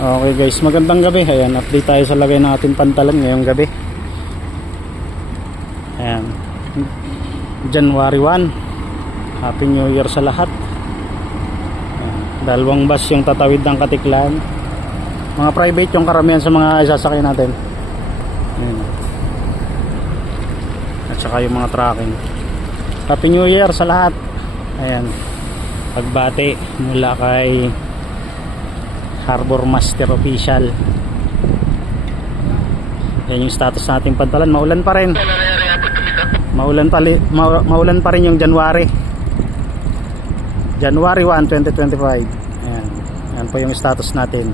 Okay guys, magandang gabi. Ayan, update tayo sa lagay ng ating pantalan ngayong gabi. Ayan, January 1. Happy New Year sa lahat. Ayan, dalawang bus yung tatawid ng Katiklan. Mga private yung karamihan sa mga isasakay natin. Ayan. At saka yung mga trucking. Happy New Year sa lahat. Ayan, pagbati mula kay Harbor Master Official. Yan yung status nating pantalan. Maulan pa rin. Maulan pa rin yung January 1, 2025. Ayan. Yan po yung status natin.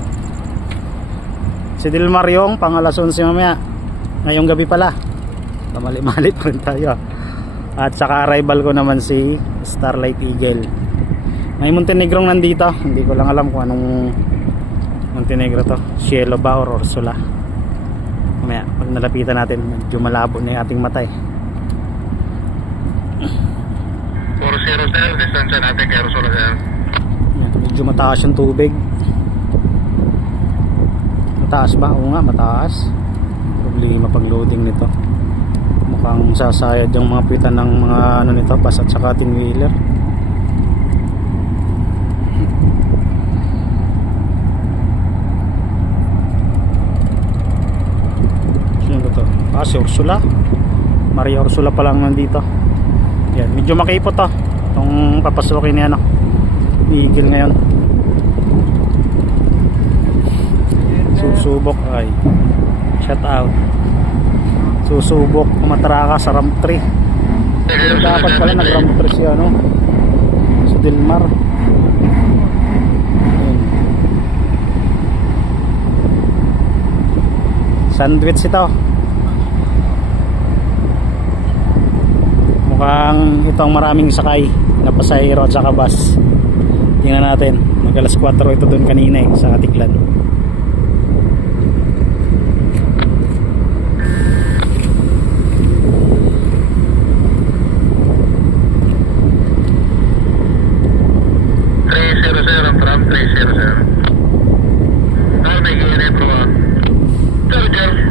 Si Dilmar yung pang alas 11 mamaya. Ngayong gabi pala. Mali-mali pa rin tayo. At saka arrival ko naman si Starlight Eagle. May Montenegrong nandito. Hindi ko lang alam kung anong Montenegro to, Cielo ba or Ursula. Mamaya pag nalapitan natin, medyo malabo na yung ating mata eh. 400, distansya natin kay Ursula sir. Yan, medyo mataas yung tubig. Mataas ba? Oo nga, mataas. Problema pag loading nito. Mukhang sasayad yung mga pitan ng mga ano nito, bus at saka ating wheeler. Si Ursula, Maria Ursula pa lang nandito. Yan, medyo makipot to itong papasukin ni ano, Eagle ngayon. Susubok ay shout out. Susubok umatraka sa ramp 3. Dapat pala nag ramp 3 siya no, si Dilmar. Yan. Sandwich ito. Mukhang itong maraming sakay na pasahero at saka bus. Tingnan natin, mag alas 4 ito doon kanina eh, sa Katiklan. From 300. Now may gini bro. Charger.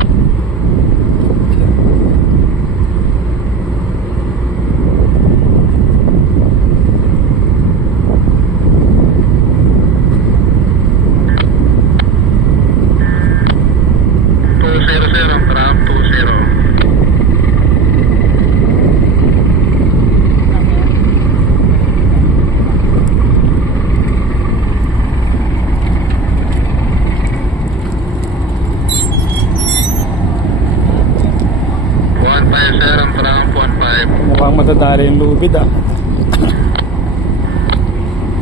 Mukhang matadali yung lubid ah.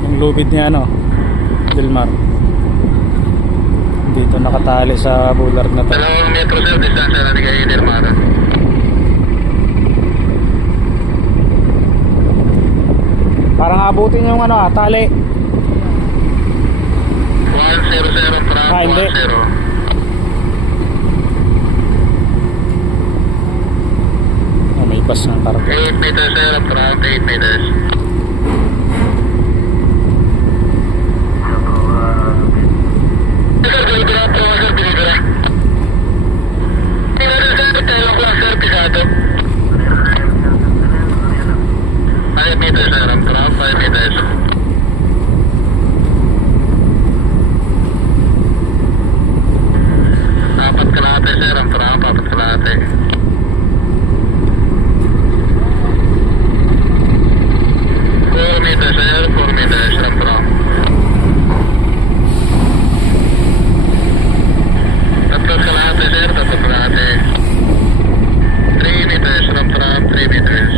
Yung lubid niya ano, Dilmar. Dito nakatali sa bullard na to. 2 metro sir, distansya natin kay Dilmar. Parang abutin yung ano ah, tali. 100 from hindi. 10. May bus ng karga. 8 meters sir, from 8 meters. Sir, binibira po sir, binibira. Tingnan sir, telo ko sir, pisado. 5 meters sir, from 5 meters. Apat kalate sir, from 4 kalate. 4 meters sir, 4 meters from. Tatlong kalahati sir, tatlong kalahati. 3 meters from 3 meters.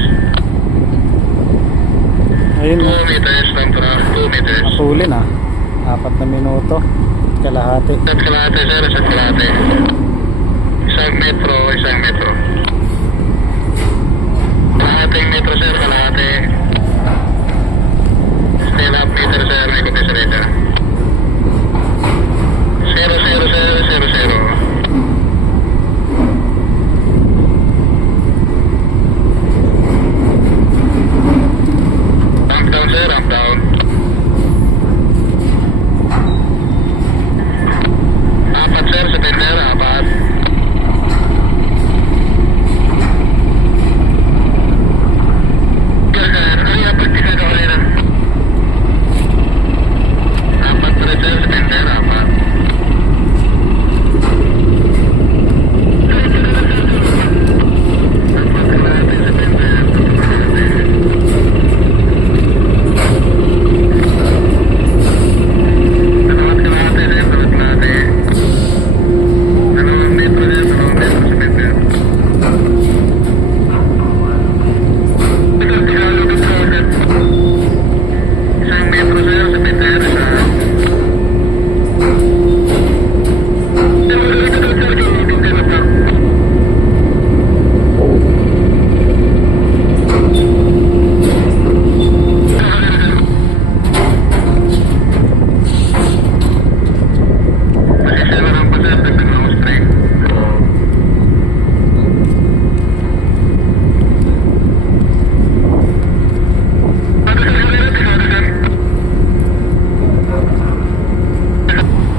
Ayun, 2 meters from 2 meters. matulin ah. 4 na minuto. Kalahati. Isang kalahati sir, isang kalahati. Isang metro, isang metro. Kalahating metro sir, kalahati. Still up meter sir, may kundi sa reda. 0 sir, 0 0. Ramp down sir, ramp down.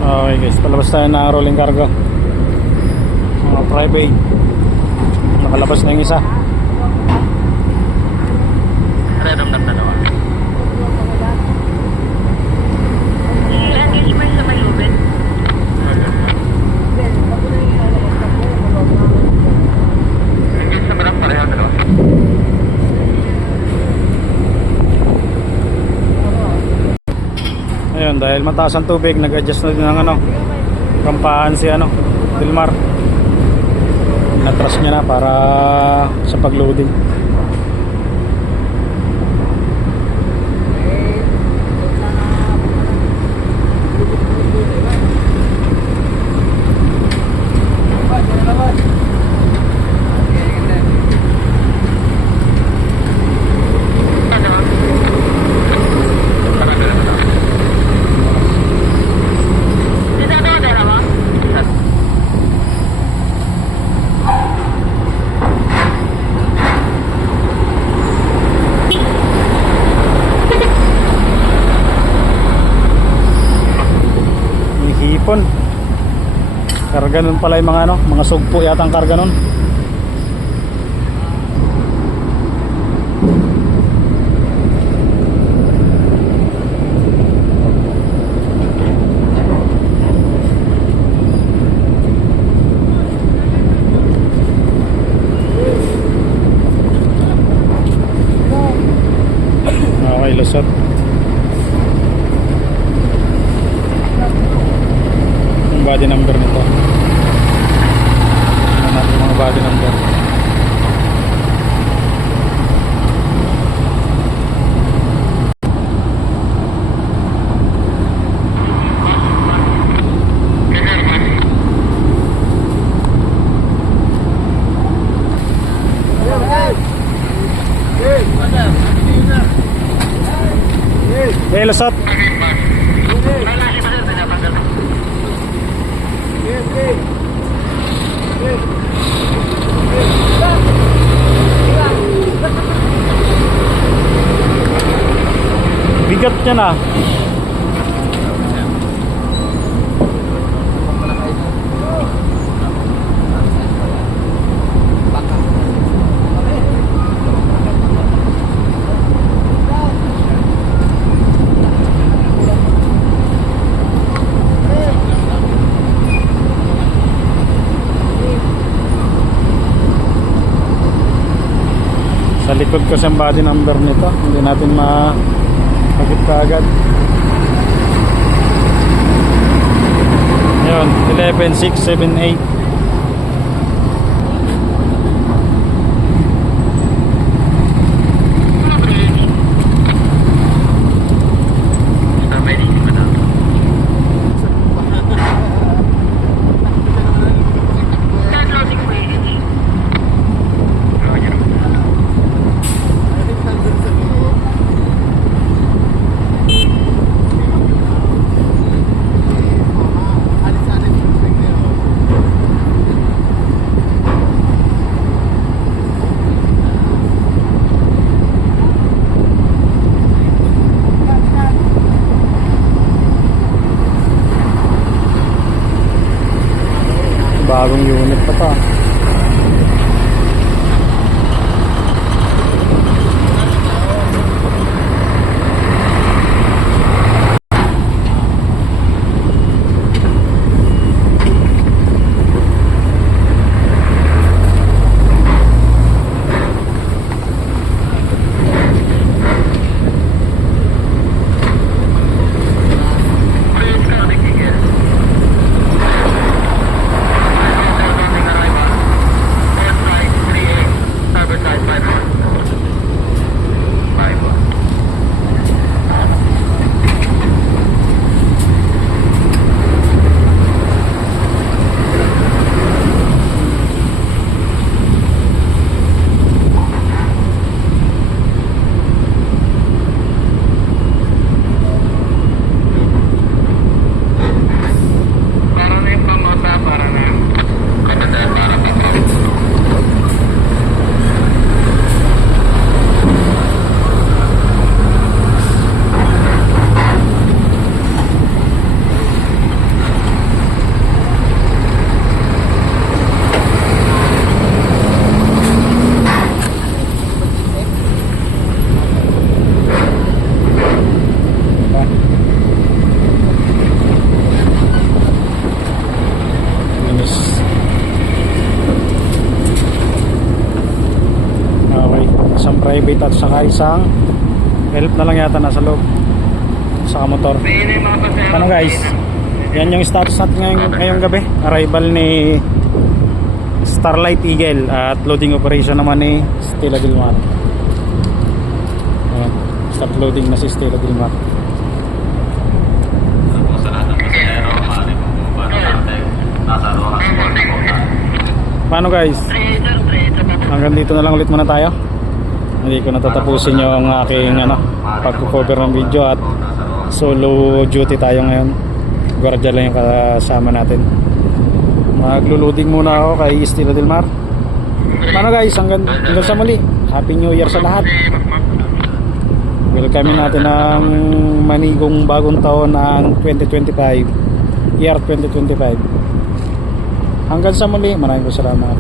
Okay guys, palabas tayo ng rolling cargo. Mga private. Nakalabas na yung isa. Random ng dalawa. I-engage mo sa may lubid. Engage sa barang pareho dalawa. Ayun, dahil mataas ang tubig, nag-adjust na din ng kampahan si Wilmar. Natras niya na para sa pag-loading. Hipon. Karga nun pala yung mga sugpo yata ang karga nun. Okay, lusot. Body number nito. Ano natin mga body number. Hey, lusot. Bigat niya na. Sa likod kasi ang body number nito, hindi natin makagit kaagad. Yun, 11678. Bagong unit pa to. private at saka isang help na lang yata nasa loob, saka motor. Ano guys, yan yung status natin ngayong gabi. Arrival ni Starlight Eagle at loading operation naman ni Stella Del Mar. Ayan, start loading na si Stella Del Mar. Paano guys? Hanggang dito na lang ulit muna tayo. Hindi ko natatapusin yung aking pag-cover ng video at solo duty tayo ngayon. Guardia lang yung kasama natin. Maglo-loading muna ako kay Stella Del Mar. Paano guys? Hanggang sa muli. Happy New Year sa lahat. Welcome natin ang manigong bagong taon ng 2025. Year 2025. Hanggang sa muli, maraming salamat.